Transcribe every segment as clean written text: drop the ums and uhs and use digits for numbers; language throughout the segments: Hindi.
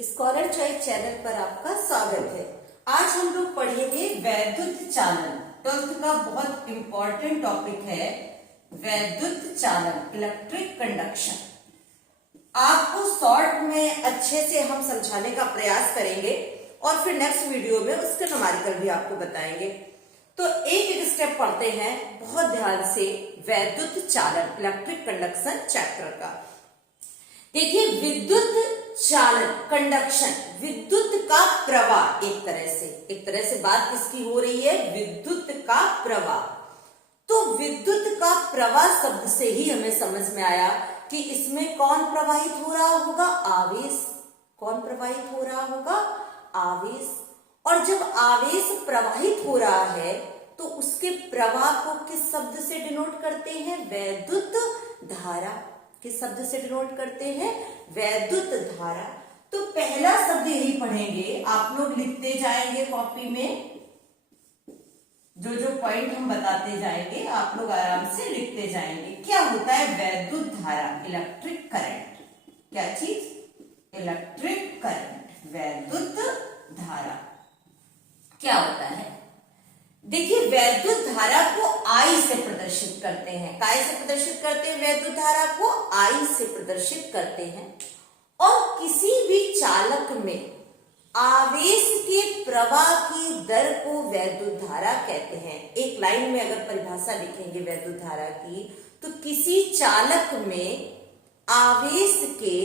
स्कॉलर चॉइस चैनल पर आपका स्वागत है। आज हम लोग पढ़ेंगे वैद्युत चालन। 12th का बहुत इंपॉर्टेंट टॉपिक है वैद्युत चालन, इलेक्ट्रिक कंडक्शन। आपको शॉर्ट में अच्छे से हम समझाने का प्रयास करेंगे और फिर नेक्स्ट वीडियो में उसके न्यूमेरिकल भी आपको बताएंगे। तो एक एक स्टेप पढ़ते हैं बहुत ध्यान से। वैद्युत चालन, इलेक्ट्रिक कंडक्शन चैप्टर का देखिए। विद्युत चालन, कंडक्शन, विद्युत का प्रवाह। एक तरह से बात किसकी हो रही है? विद्युत का प्रवाह। तो विद्युत का प्रवाह शब्द से ही हमें समझ में आया कि इसमें कौन प्रवाहित हो रहा होगा? आवेश। कौन प्रवाहित हो रहा होगा? आवेश। और जब आवेश प्रवाहित हो रहा है तो उसके प्रवाह को किस शब्द से डिनोट करते हैं? वैद्युत धारा। किस शब्द से डिनोट करते हैं? वैद्युत धारा। तो पहला शब्द यही पढ़ेंगे, आप लोग लिखते जाएंगे कॉपी में। जो जो पॉइंट हम बताते जाएंगे आप लोग आराम से लिखते जाएंगे। क्या होता है वैद्युत धारा? Electric current. क्या चीज? इलेक्ट्रिक करंट, वैद्युत धारा। क्या होता है? देखिए, वैद्युत धारा को आई से प्रदर्शित करते हैं। काय से प्रदर्शित करते हैं? वैद्युत धारा को आई से प्रदर्शित करते हैं। और किसी भी चालक में आवेश के प्रवाह की दर को वैद्युत धारा कहते हैं। एक लाइन में अगर परिभाषा लिखेंगे वैद्युत धारा की, तो किसी चालक में आवेश के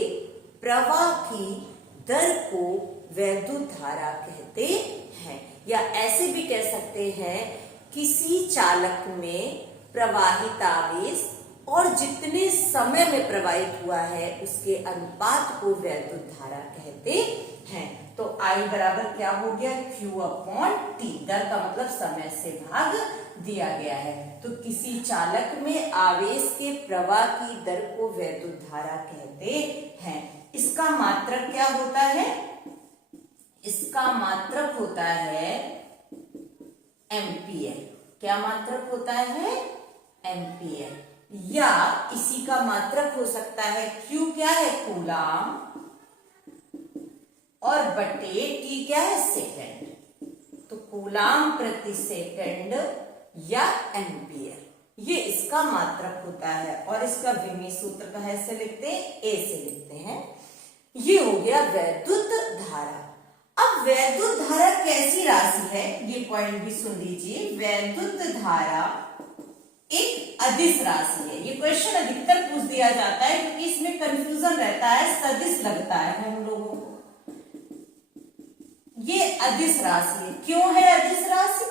प्रवाह की दर को वैद्युत धारा कहते हैं। या ऐसे भी कह सकते हैं, किसी चालक में प्रवाहित आवेश और जितने समय में प्रवाहित हुआ है उसके अनुपात को वैद्युत धारा कहते हैं। तो I बराबर क्या हो गया? Q/T। दर का मतलब समय से भाग दिया गया है। तो किसी चालक में आवेश के प्रवाह की दर को वैद्युत धारा कहते हैं। इसका मात्रक क्या होता है? इसका मात्रक होता है एम्पियर। क्या मात्रक होता है? एम्पियर। या इसी का मात्रक हो सकता है Q क्या है? कूलाम। और बटे T क्या है? सेकंड। तो कूलाम प्रति सेकंड या एम्पियर, ये इसका मात्रक होता है। और इसका विमीय सूत्र कहाँ से लिखते हैं? A से लिखते हैं। ये हो गया वैद्युत धारा। अब वैद्युत धारा कैसी राशि है, ये पॉइंट भी सुन लीजिए। वैद्युत धारा एक अदिश राशि है। ये क्वेश्चन अधिकतर पूछ दिया जाता है क्योंकि इसमें कंफ्यूजन रहता है, सदिश लगता है हम लोगों को। ये अदिश राशि है। क्यों है अदिश राशि?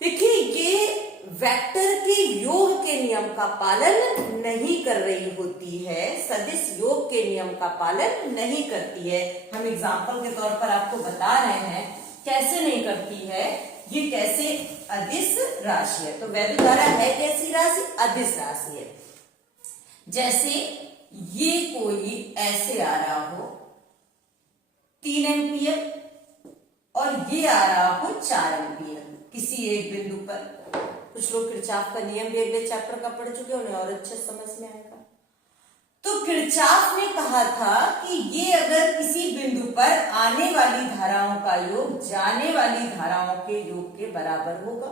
देखिए, ये वेक्टर के योग के नियम का पालन नहीं कर रही होती है, सदिश योग के नियम का पालन नहीं करती है। हम एग्जाम्पल के तौर पर आपको बता रहे हैं कैसे नहीं करती है, ये कैसे अदिश राशि है। तो वैद्युत धारा है कैसी राशि? अदिश राशि है। जैसे ये कोई ऐसे आ रहा हो 3 एम्पियर और ये आ रहा हो 4 एम्पियर किसी एक बिंदु पर। कुछ लोग किरचॉफ का नियम भी अगले चैप्टर का पढ़ चुके हैं, उन्हें और अच्छे समझ में आएगा। तो किरचॉफ ने कहा था कि ये अगर किसी बिंदु पर आने वाली धाराओं का योग जाने वाली धाराओं के योग के बराबर होगा।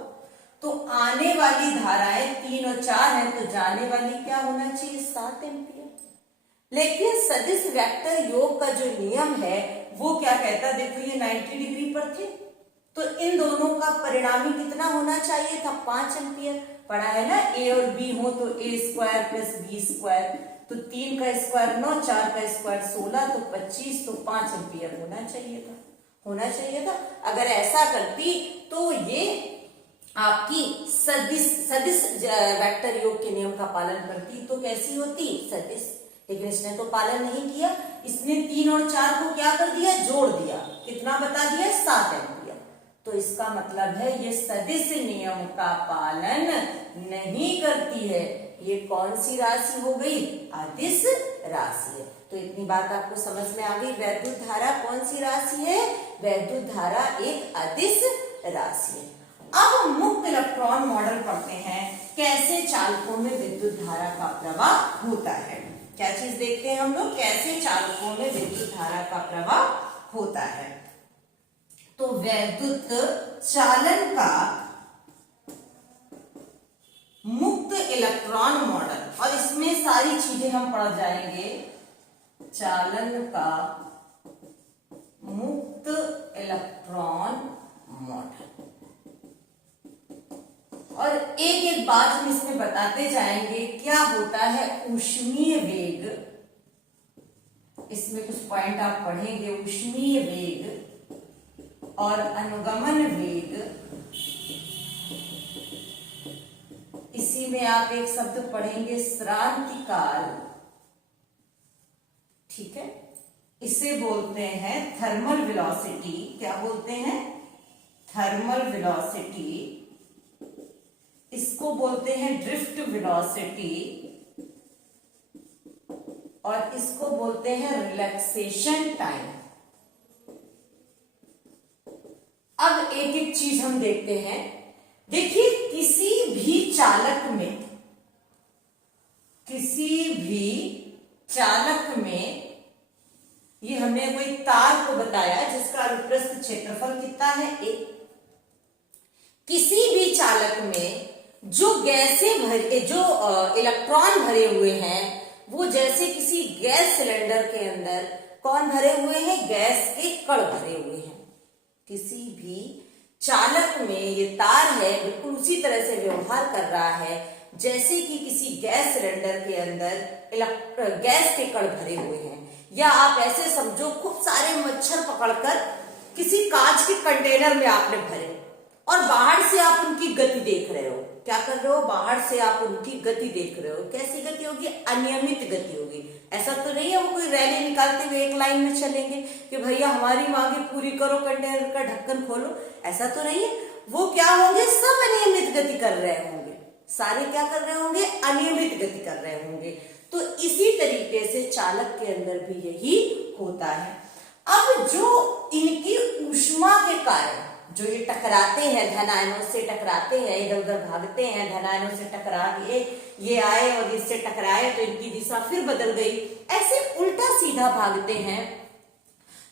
तो आने वाली धाराएं 3 और 4 है, तो जाने वाली क्या होना चाहिए? 7 एम्पियर। लेकिन सदिश वेक्टर योग का जो नियम है वो क्या कहता है? देखो, ये 90 डिग्री पर थे, तो इन दोनों का परिणामी कितना होना चाहिए था? 5 एम्पियर। पढ़ा है ना, A और B हो तो A² + B²। तो 3 का स्क्वायर 9, 4 का स्क्वायर 16, तो 25, तो 5 एम्पियर होना चाहिए था। अगर ऐसा करती तो ये आपकी सदिश वेक्टर योग के नियम का पालन करती, तो कैसी होती? सदिश। लेकिन इसने तो पालन नहीं किया। इसने 3 और 4 को क्या कर दिया? जोड़ दिया। कितना बता दिया? 7 एम्पियर। तो इसका मतलब है ये सदिश नियम का पालन नहीं करती है। ये कौन सी राशि हो गई? अदिश राशि है। तो इतनी बात आपको समझ में आ गई। वैद्युत धारा कौन सी राशि है? वैद्युत धारा एक अदिश राशि है। अब हम मुक्त इलेक्ट्रॉन मॉडल पढ़ते हैं, कैसे चालकों में विद्युत धारा का प्रवाह होता है। क्या चीज देखते हैं हम लोग, कैसे चालकों में विद्युत धारा का प्रवाह होता है। तो वैद्युत चालन का मुक्त इलेक्ट्रॉन मॉडल, और इसमें सारी चीजें हम पढ़ जाएंगे। चालन का मुक्त इलेक्ट्रॉन मॉडल, और एक एक बात हम इसमें बताते जाएंगे। क्या होता है ऊष्मीय वेग, इसमें कुछ पॉइंट आप पढ़ेंगे। ऊष्मीय वेग और अनुगमन वेग, इसी में आप एक शब्द पढ़ेंगे श्रांतिकाल, ठीक है। इसे बोलते हैं थर्मल वेलोसिटी। क्या बोलते हैं, थर्मल वेलोसिटी। इसको बोलते हैं ड्रिफ्ट वेलोसिटी, और इसको बोलते हैं रिलैक्सेशन टाइम। अब एक एक चीज हम देखते हैं। देखिए, किसी भी चालक में ये हमने कोई तार को बताया जिसका अनुप्रस्थ क्षेत्रफल कितना है, 1। किसी भी चालक में जो इलेक्ट्रॉन भरे हुए हैं, वो जैसे किसी गैस सिलेंडर के अंदर कौन भरे हुए हैं, गैस के कण भरे हुए हैं। किसी भी चालक में ये तार है, बिल्कुल उसी तरह से व्यवहार कर रहा है जैसे कि किसी गैस सिलेंडर के अंदर गैस के कण भरे हुए हैं। या आप ऐसे समझो, खूब सारे मच्छर पकड़कर किसी कांच के कंटेनर में आपने भरे, और बाहर से आप उनकी गति देख रहे हो। क्या कर रहे हो, बाहर से आप उनकी गति देख रहे हो। कैसी गति होगी, अनियमित गति होगी। ऐसा तो नहीं है वो कोई रैली निकालते हुए एक लाइन में चलेंगे कि भैया हमारी मांगे पूरी करो, कंटेनर का ढक्कन खोलो, ऐसा तो नहीं है। वो क्या होंगे, सब अनियमित गति कर रहे होंगे। सारे क्या कर रहे होंगे, अनियमित गति कर रहे होंगे। तो इसी तरीके से चालक के अंदर भी यही होता है। अब जो इनकी ऊष्मा के कारण जो ये टकराते हैं, धन आयनों से टकराते हैं, इधर उधर भागते हैं, धन आयनों से टकरा के ये आए और इससे टकराए तो इनकी दिशा फिर बदल गई, ऐसे उल्टा सीधा भागते हैं।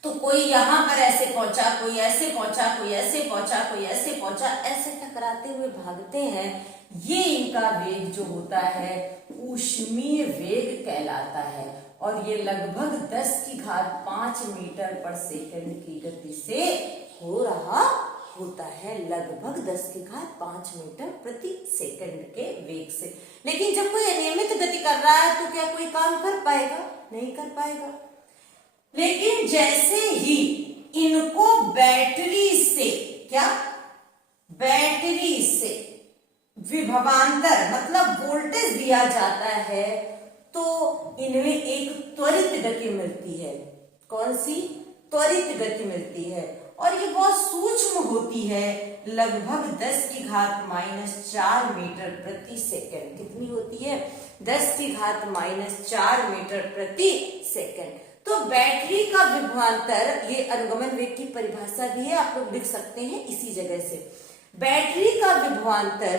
तो कोई यहां पर ऐसे पहुंचा, कोई ऐसे पहुंचा, कोई ऐसे पहुंचा, कोई ऐसे पहुंचा, ऐसे टकराते हुए भागते हैं। ये इनका वेग जो होता है ऊष्मीय वेग कहलाता है, और ये लगभग 10⁵ मीटर पर सेकंड की गति से हो रहा होता है। लगभग 10⁵ मीटर प्रति सेकंड के वेग से। लेकिन जब कोई अनियमित गति कर रहा है तो क्या कोई काम कर पाएगा, नहीं कर पाएगा। लेकिन जैसे ही इनको बैटरी से, क्या, बैटरी से विभवांतर मतलब वोल्टेज दिया जाता है, तो इनमें एक त्वरित गति मिलती है। कौन सी, त्वरित गति मिलती है, और ये बहुत सूक्ष्म होती है। लगभग 10⁻⁴ मीटर प्रति सेकंड। कितनी होती है, 10⁻⁴ मीटर प्रति सेकंड। तो बैटरी का विभवांतर, ये अनुगमन वेग की परिभाषा भी है, आप लोग लिख सकते हैं इसी जगह से। बैटरी का विभवांतर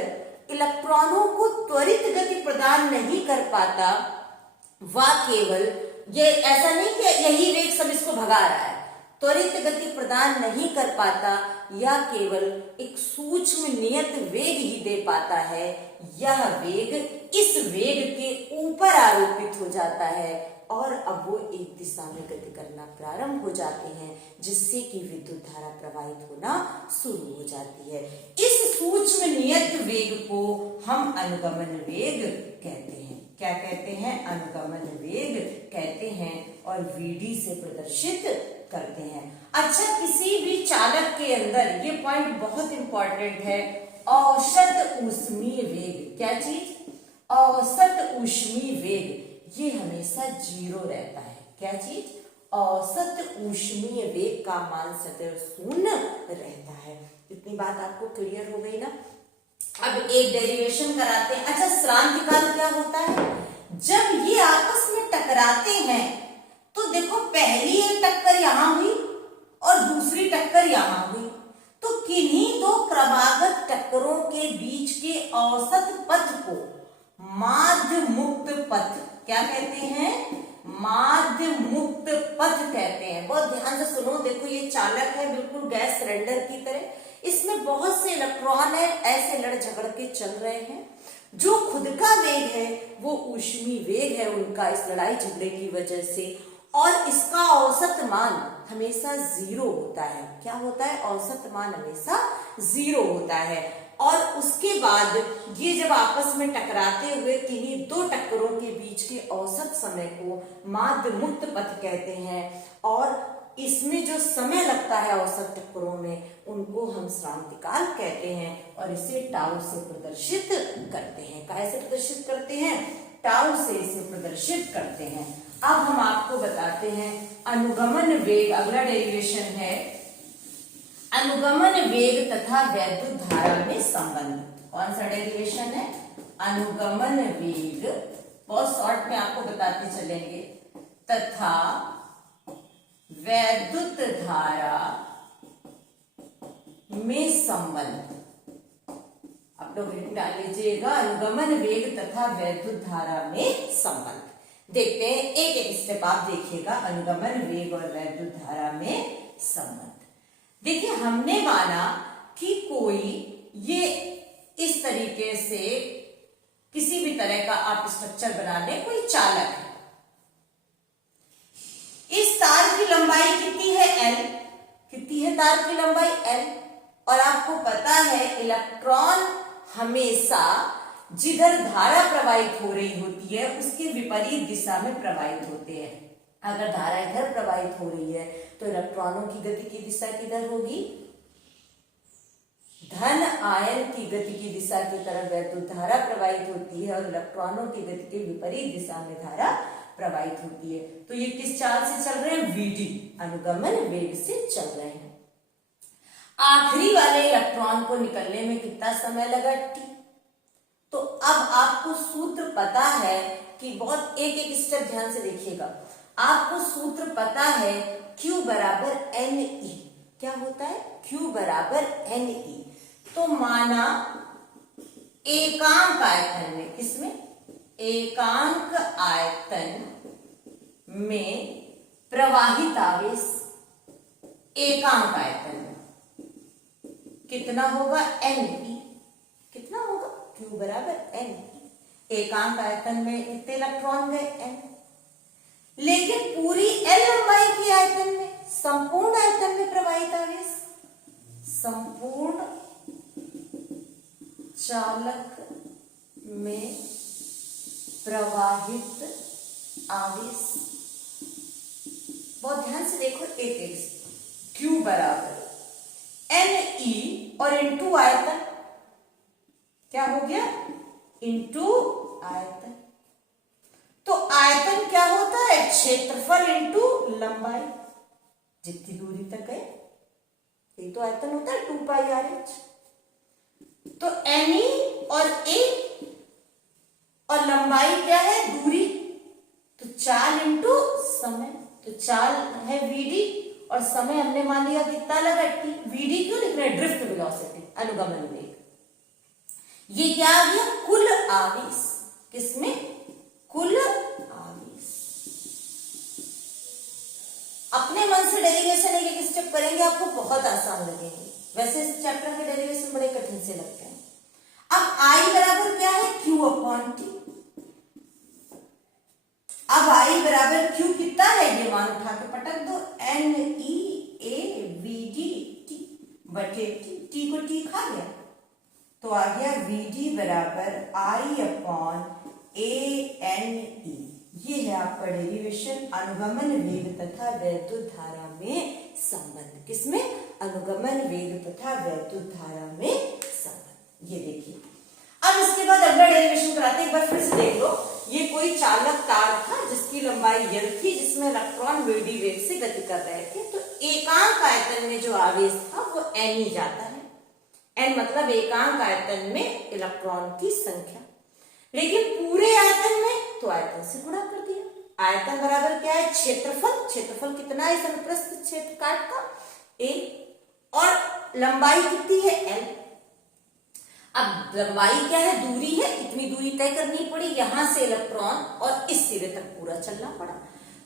इलेक्ट्रॉनों को त्वरित गति प्रदान नहीं कर पाता, वह केवल, ये ऐसा नहीं कि यही वेग सब इसको भगा रहा है, त्वरित गति प्रदान नहीं कर पाता, या केवल एक सूक्ष्म नियत वेग ही दे पाता है। यह वेग इस वेग के ऊपर आरोपित हो जाता है, और अब वो एक दिशा में गति करना प्रारंभ हो जाते हैं, जिससे कि विद्युत धारा प्रवाहित होना शुरू हो जाती है। इस सूक्ष्म नियत वेग को हम अनुगमन वेग कहते हैं। क्या कहते हैं, अनुगमन वेग कहते हैं, और वीडी से प्रदर्शित करते हैं। अच्छा, किसी भी चालक के अंदर, ये पॉइंट बहुत इंपॉर्टेंट है, औसत ऊष्मीय वेग, क्या चीज, औसत ऊष्मीय वेग, ये हमेशा 0 रहता है। क्या चीज, औसत ऊष्मीय वेग का मान सदैव 0 रहता है। इतनी बात आपको क्लियर हो गई ना। अब एक डेरिवेशन कराते हैं। अच्छा, श्रांतिकाल क्या होता है, जब ये आपस में टकराते हैं तो देखो, पहली एक टक्कर यहां हुई और दूसरी टक्कर यहां हुई, तो किन्हीं दो क्रमागत टक्करों के बीच के औसत पथ को माध्य मुक्त पथ क्या कहते हैं? माध्य मुक्त पथ कहते हैं। बहुत ध्यान से सुनो, देखो ये चालक है बिल्कुल गैस सिलेंडर की तरह। इसमें बहुत से इलेक्ट्रॉन है, ऐसे लड़ झगड़ के चल रहे हैं। जो खुद का वेग है वो ऊष्मी वेग है उनका, इस लड़ाई झगड़े की वजह से, और इसका औसत मान हमेशा 0 होता है। क्या होता है? औसत मान हमेशा 0 होता है। और उसके बाद ये जब आपस में टकराते हुए किन्हीं दो टक्करों के बीच के औसत समय को माध्य मुक्त पथ कहते हैं, और इसमें जो समय लगता है औसत टक्करों में उनको हम श्रांतिकाल कहते हैं, और इसे टाउ से प्रदर्शित करते हैं। कैसे प्रदर्शित करते हैं? टाउ से इसे प्रदर्शित करते हैं। अब हम आपको बताते हैं अनुगमन वेग। अगला डेरिवेशन है अनुगमन वेग तथा वैद्युत धारा में संबंध। कौन सा डेरिवेशन है? अनुगमन वेग, बहुत शॉर्ट में आपको बताते चलेंगे, तथा वैद्युत धारा में संबंध। आप लोग लिख डाल लीजिएगा, अनुगमन वेग तथा वैद्युत धारा में संबंध। देखते हैं एक एक स्टेप, आप देखिएगा अनुगमन वेग और वैद्युत धारा में संबंध। देखिए, हमने माना कि कोई ये इस तरीके से किसी भी तरह का आप स्ट्रक्चर बना लें, कोई चालक है। इस तार की लंबाई कितनी है? L। कितनी है तार की लंबाई? L। और आपको पता है इलेक्ट्रॉन हमेशा जिधर धारा प्रवाहित हो रही होती है उसके विपरीत दिशा में प्रवाहित होते हैं। अगर धारा इधर प्रवाहित हो रही है तो इलेक्ट्रॉनों की गति की दिशा किधर होगी? धन आयन की गति की दिशा की तरफ वैद्युत धारा प्रवाहित होती है, और इलेक्ट्रॉनों की गति के विपरीत दिशा में धारा प्रवाहित होती है। तो ये किस चाल से चल रहे हैं? VD, अनुगमन वेग से चल रहे हैं। आखिरी वाले इलेक्ट्रॉन को निकलने में कितना समय लगा? T। तो अब आपको सूत्र पता है कि बहुत एक एक स्टेप ध्यान से देखिएगा। आपको सूत्र पता है Q बराबर NE। क्या होता है? Q बराबर NE। तो माना एकांक आयतन में, किसमें? एकांक आयतन में प्रवाहित आवेश एकांक आयतन में कितना होगा? NE। कितना होगा? Q बराबर NE। एकांक आयतन में कितने इलेक्ट्रॉन गए? N। लेकिन पूरी L लंबाई की आयतन में, संपूर्ण आयतन में प्रवाहित आवेश, संपूर्ण चालक में प्रवाहित आवेश, बहुत ध्यान से देखो एक एक। Q बराबर NE और इंटू आयतन, क्या हो गया? इंटू आयतन। तो आयतन क्या होता है? क्षेत्रफल इंटू लंबाई, जितनी दूरी तक है। ये तो आयतन होता है 2πRh। तो NE और A और लंबाई क्या है? दूरी। तो चाल इंटू समय, तो चाल है VD और समय हमने मान लिया कितना लगा? T। VD क्यों लिख रहे हैं? ड्रिफ्ट वेलोसिटी, अनुगमन वेग। ये क्या आ गया? कुल आवेश। किसमें? कुल आवेश। अपने मन से डेरिवेशन एक एक स्टेप करेंगे, आपको बहुत आसान लगेंगे। वैसे इस चैप्टर के डेरिवेशन बड़े कठिन से लगते हैं। अब I बराबर क्या है? Q upon T। अब I बराबर Q कितना है? ये मान उठा के पटक दो, NEAVDT बटे T को T खा गया, तो आ गया VD बराबर I अपॉन ANE। ये है आपका डेरिवेशन अनुगमन वेग तथा वैद्युत धारा में संबंध। किसमें? अनुगमन वेग तथा वैद्युत धारा में संबंध। ये देखिए, अब इसके बाद अगला डेरिवेशन कराते हैं। एक बार फिर से देख लो, ये कोई चालक तार था जिसकी लंबाई L थी, जिसमें इलेक्ट्रॉन VD वेग से गति कर रहे थे। तो एकांक आयतन में जो आवेश था वो NE जाता है। N मतलब एकांक आयतन में इलेक्ट्रॉन की संख्या। लेकिन पूरे आयतन में तो आयतन से गुणा कर दिया। आयतन बराबर क्या है? क्षेत्रफल। क्षेत्रफल कितना है इस अनुप्रस्थ क्षेत्र काट का? A। और लंबाई कितनी है? L। अब लंबाई क्या है, दूरी है, इतनी दूरी तय करनी पड़ी, यहां से इलेक्ट्रॉन और इस सिरे तक पूरा चलना पड़ा,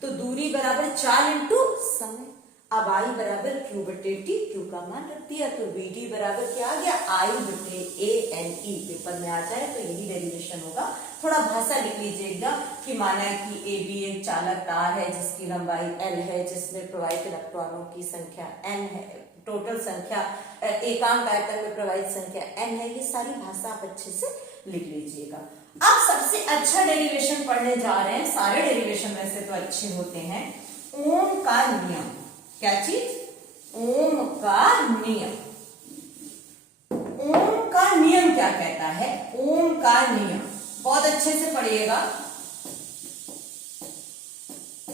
तो दूरी बराबर 4 इंटू समय। अब I बराबर Q बटे T, Q का मान रख दिया, तो VD बराबर क्या आ गया, I बटे ANE। पेपर में आ जाए तो यही डेरिवेशन होगा। थोड़ा भाषा लिख लीजिएगा कि माना कि AB एक चालक तार है जिसकी लंबाई L है, जिसमें प्रवाहित इलेक्ट्रॉनों की संख्या N है, टोटल संख्या एकांक आयतन में प्रवाहित संख्या N है। ये सारी भाषा आप अच्छे से लिख लीजिएगा। अब सबसे अच्छा डेरिवेशन पढ़ने जा रहे हैं, सारे डेरिवेशन वैसे तो अच्छे होते हैं। ओम का नियम, क्या चीज, ओम का नियम। ओम का नियम क्या कहता है, ओम का नियम बहुत अच्छे से पढ़िएगा,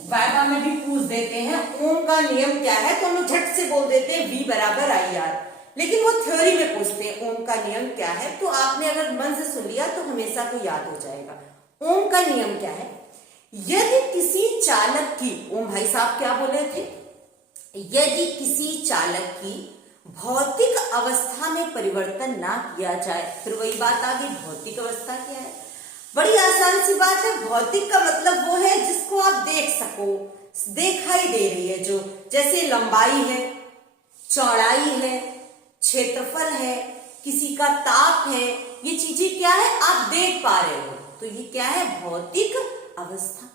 वाइवा में भी पूछ देते हैं ओम का नियम क्या है, तो हम लोग झट से बोल देते हैं V बराबर IR, लेकिन वो थ्योरी में पूछते हैं ओम का नियम क्या है, तो आपने अगर मन से सुन लिया तो हमेशा को याद हो जाएगा। ओम का नियम क्या है, यदि किसी चालक की, ओम भाई साहब क्या बोले थे, यदि किसी चालक की भौतिक अवस्था में परिवर्तन ना किया जाए, फिर वही बात आ गई, भौतिक अवस्था क्या है, बड़ी आसान सी बात है। भौतिक का मतलब वो है जिसको आप देख सको, दिखाई दे रही है, जो जैसे लंबाई है, चौड़ाई है, क्षेत्रफल है, किसी का ताप है, ये चीजें क्या है आप देख पा रहे हो, तो ये क्या है, भौतिक अवस्था।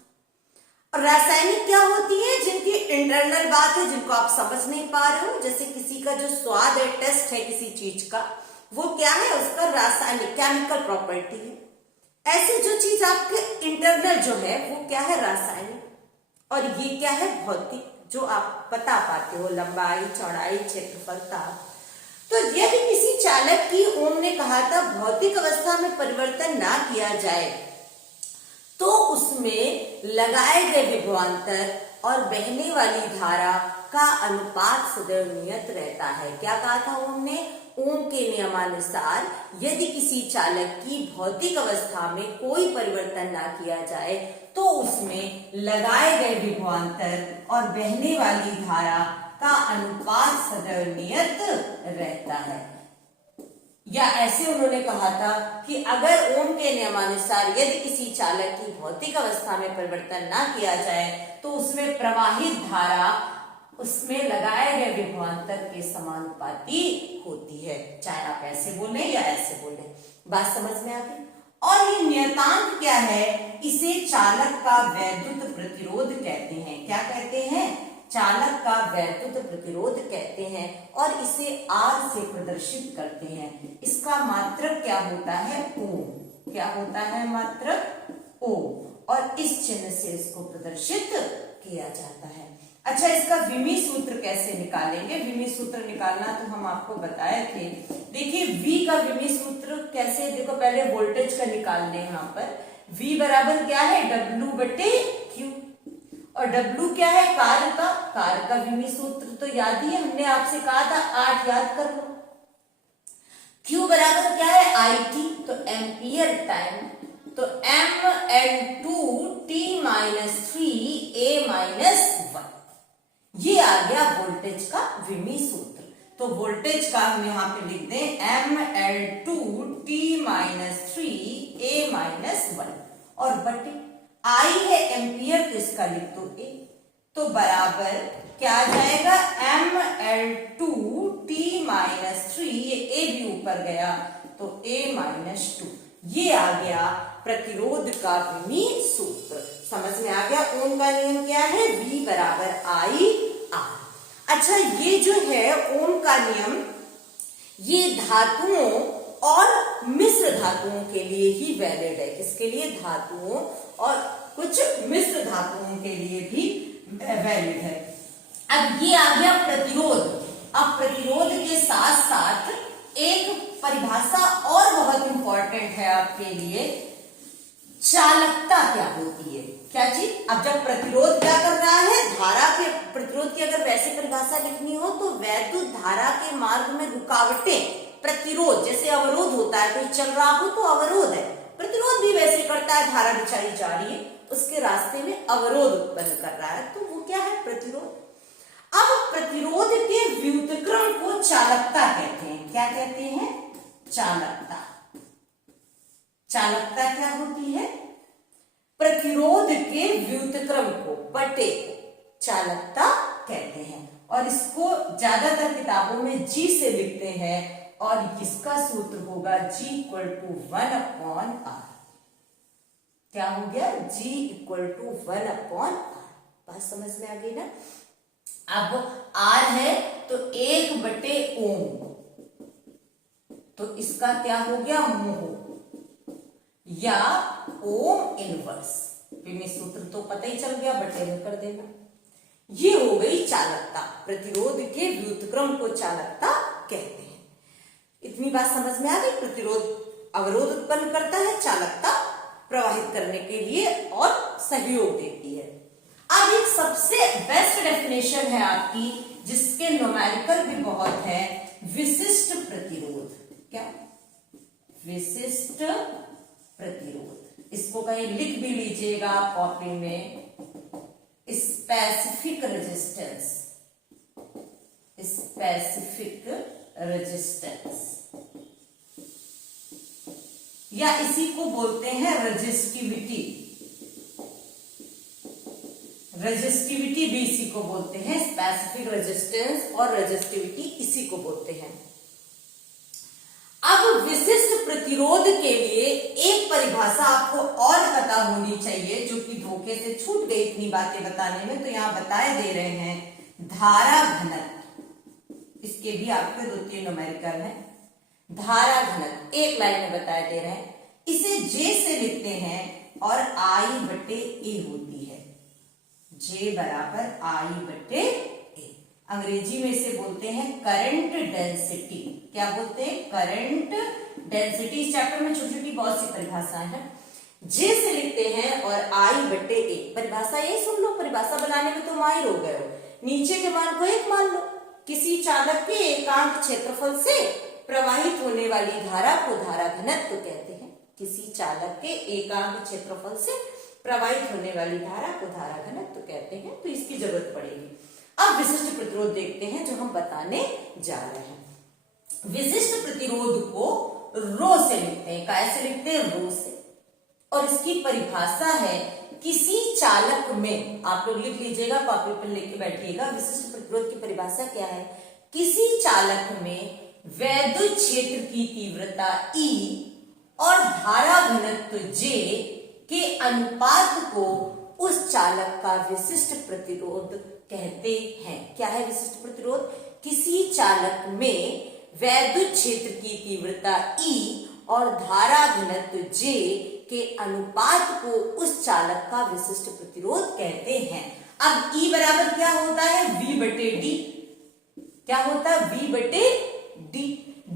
और रासायनिक क्या होती है, जिनकी इंटरनल बात है, जिनको आप समझ नहीं पा रहे हो, जैसे किसी का जो स्वाद है, टेस्ट है किसी चीज का, वो क्या है, उसका रासायनिक केमिकल प्रॉपर्टी है। ऐसे जो चीज आपके इंटरनल जो है वो क्या है, रासायनिक, और ये क्या है, भौतिक, जो आप बता पाते हो, लंबाई, चौड़ाई, क्षेत्रफल, ताप। तो यदि किसी चालक की, ओम ने कहा था, भौतिक अवस्था में परिवर्तन ना किया जाए तो उसमें लगाए गए विभवांतर और बहने वाली धारा का अनुपात सदैव नियत रहता है। क्या कहा था ओम ने, ओम के नियमानुसार यदि किसी चालक की भौतिक अवस्था में कोई परिवर्तन ना किया जाए तो उसमें लगाए गए विभवांतर और बहने वाली धारा का अनुपात सदैव नियत रहता है। या ऐसे उन्होंने कहा था कि अगर ओम के नियमानुसार यदि किसी चालक की भौतिक अवस्था में परिवर्तन ना किया जाए तो उसमें प्रवाहित धारा उसमें लगाए गए विभवांतर के समानुपाती होती है, चाहे आप ऐसे बोले या ऐसे बोले। बात समझ में आ गई। और ये नियतांक क्या है, इसे चालक का वैद्युत प्रतिरोध कहते हैं। क्या कहते हैं, चालक का वैद्युत प्रतिरोध कहते हैं, और इसे R से प्रदर्शित करते हैं। इसका मात्रक क्या होता है, ओम। क्या होता है मात्रक, ओम, और इस चिन्ह से इसको प्रदर्शित किया जाता है। अच्छा, इसका विमी सूत्र कैसे निकालेंगे, विमी सूत्र निकालना तो हम आपको बताए थे। देखिए V का विमी सूत्र कैसे, देखो पहले वोल्टेज का निकालने, यहाँ पर V बराबर क्या है, W बटे Q, और W क्या है, कार्य का विमी सूत्र तो याद ही है, हमने आपसे कहा था 8 याद कर लो। Q बराबर क्या है, IT, तो एम्पियर टाइम, तो mL2T - 3A-1, ये आ गया वोल्टेज का विमी सूत्र। तो वोल्टेज का हम यहाँ पे लिख दें mL2T - 3A-1, और बटे I है एम्पियर, तो इसका लिख दो A, तो बराबर क्या आ जाएगा, mL2T - 3, ये A भी ऊपर गया तो A-2, ये आ गया प्रतिरोध का विमी सूत्र। समझ में आ गया ओम का नियम क्या है, V बराबर IR। अच्छा, ये जो है ओम का नियम, ये धातुओं और मिश्र धातुओं के लिए ही वैलिड है। किसके लिए, धातुओं और कुछ मिश्र धातुओं के लिए भी वैलिड है। अब ये आ गया प्रतिरोध। अब प्रतिरोध के साथ साथ एक परिभाषा और बहुत इंपॉर्टेंट है आपके लिए, चालकता क्या होती है, क्या चीज। अब जब प्रतिरोध क्या कर रहा है, धारा के प्रतिरोध की अगर वैसे परिभाषा लिखनी हो तो वैद्युत धारा के मार्ग में रुकावटें, प्रतिरोध जैसे अवरोध होता है, कोई चल रहा हो तो अवरोध है, प्रतिरोध भी वैसे करता है, धारा बिछाई जा रही है, उसके रास्ते में अवरोध उत्पन्न कर रहा है, तो वो क्या है, प्रतिरोध। अब प्रतिरोध के व्युत्क्रम को चालकता कहते हैं। क्या कहते हैं, चालकता। चालकता क्या होती है? प्रतिरोध के व्युत्क्रम को, बटे को चालकता कहते हैं। और इसको ज्यादातर किताबों में जी से लिखते हैं और इसका सूत्र होगा G = 1/r। क्या हो गया? G = 1/r। बात समझ में आ गई ना? अब R है तो 1/ओम, तो इसका क्या हो गया? मोह या ओम इनवर्स। में सूत्र तो पता ही चल गया, बटे में कर देना। ये हो गई चालकता। प्रतिरोध के व्युत्क्रम को चालकता कहते हैं। इतनी बात समझ में आ गई? प्रतिरोध अवरोध उत्पन्न करता है, चालकता प्रवाहित करने के लिए और सहयोग देती है। अब एक सबसे बेस्ट डेफिनेशन है आपकी, जिसके न्यूमेरिकल भी बहुत है, विशिष्ट प्रतिरोध। क्या? विशिष्ट प्रतिरोध। इसको कहीं लिख भी लीजिएगा कॉपी में, स्पेसिफिक रेजिस्टेंस। स्पेसिफिक रेजिस्टेंस या इसी को बोलते हैं रेजिस्टिविटी। रेजिस्टिविटी भी इसी को बोलते हैं, स्पेसिफिक रेजिस्टेंस और रेजिस्टिविटी इसी को बोलते हैं। अब विशिष्ट प्रतिरोध के लिए एक परिभाषा आपको और पता होनी चाहिए, जो कि धोखे से छूट गई इतनी बातें बताने में, तो यहां बताए दे रहे हैं धारा घनत्व। इसके भी आपके 2-3 न्यूमेरिकल है। धारा घनत्व एक लाइन में बताए दे रहे हैं। इसे J से लिखते हैं और I/A होती है। J = I/A। अंग्रेजी में इसे बोलते हैं करंट डेंसिटी। क्या बोलते हैं? Current density. इस चैप्टर में छोटी छोटी बहुत सी परिभाषाएं हैं। J से लिखते हैं और I/A। परिभाषा ये सुन लो, परिभाषा बनाने में तो माहिर हो गए हो। नीचे के मान को 1 मान लो। किसी चालक के एकांक क्षेत्रफल से प्रवाहित होने वाली धारा को धारा घनत्व कहते हैं। किसी चालक के एकांक क्षेत्रफल से प्रवाहित होने वाली धारा को धारा घनत्व कहते हैं, तो इसकी जरूरत पड़ेगी। अब विशिष्ट प्रतिरोध देखते हैं जो हम बताने जा रहे हैं। विशिष्ट प्रतिरोध को रो से लिखते हैं। कैसे लिखते हैं? रो से। और इसकी परिभाषा है, किसी चालक में, आप लोग लिख लीजिएगा, कॉपी पर लेके बैठिएगा। विशिष्ट प्रतिरोध की परिभाषा क्या है? किसी चालक में वैद्युत क्षेत्र की तीव्रता E और धारा घनत्व J के अनुपात को उस चालक का विशिष्ट प्रतिरोध कहते हैं। क्या है विशिष्ट प्रतिरोध? किसी चालक में वैद्युत क्षेत्र की तीव्रता E और धारा घनत्व J के अनुपात को उस चालक का विशिष्ट प्रतिरोध कहते हैं। अब E बराबर क्या होता है? V/D। क्या होता है? V/D।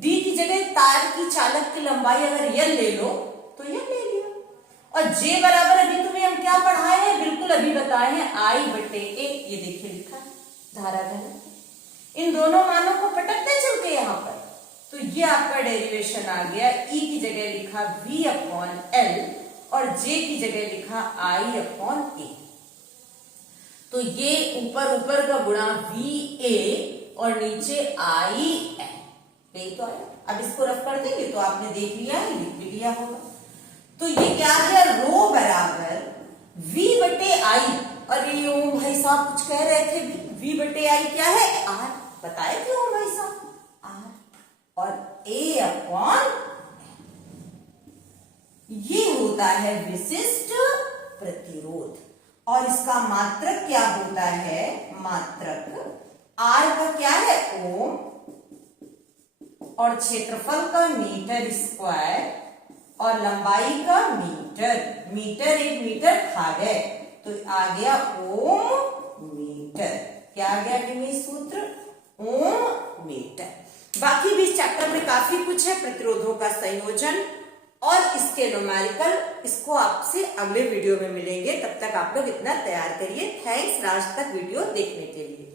D की जगह तार की चालक की लंबाई अगर L ले लो तो L ले लिया। और J बराबर अभी तुम्हें हम क्या पढ़ाए हैं? बिल्कुल अभी बताए हैं, I/A। ये देखिए लिखा है धारा घनत्व। इन दोनों मानों को पटकते चल के यहाँ पर, तो ये आपका डेरिवेशन आ गया। E की जगह लिखा V/L और J की जगह लिखा I/A। तो ये ऊपर का गुणा VA और नीचे IN, यही तो आया। अब इसको रफ कर देंगे तो आपने देख लिया है, लिख भी लिया होगा। तो ये क्या आ गया? रो बराबर V/I। और ये ओम भाई साहब कुछ कह रहे थे, V/I क्या है? R। बताए थे ओम भाई साहब, R। और A/N, ये होता है विशिष्ट प्रतिरोध। और इसका मात्रक क्या होता है? मात्रक R का क्या है? ओम, और क्षेत्रफल का मीटर स्क्वायर और लंबाई का मीटर। मीटर 1 मीटर खा गए तो आ गया ओम मीटर। क्या आ गया कि सूत्र? ओम मीटर। बाकी भी इस चैप्टर में काफी कुछ है, प्रतिरोधों का संयोजन और इसके न्यूमेरिकल। इसको आपसे अगले वीडियो में मिलेंगे। तब तक आप लोग इतना तैयार करिए। थैंक्स लास्ट तक वीडियो देखने के लिए।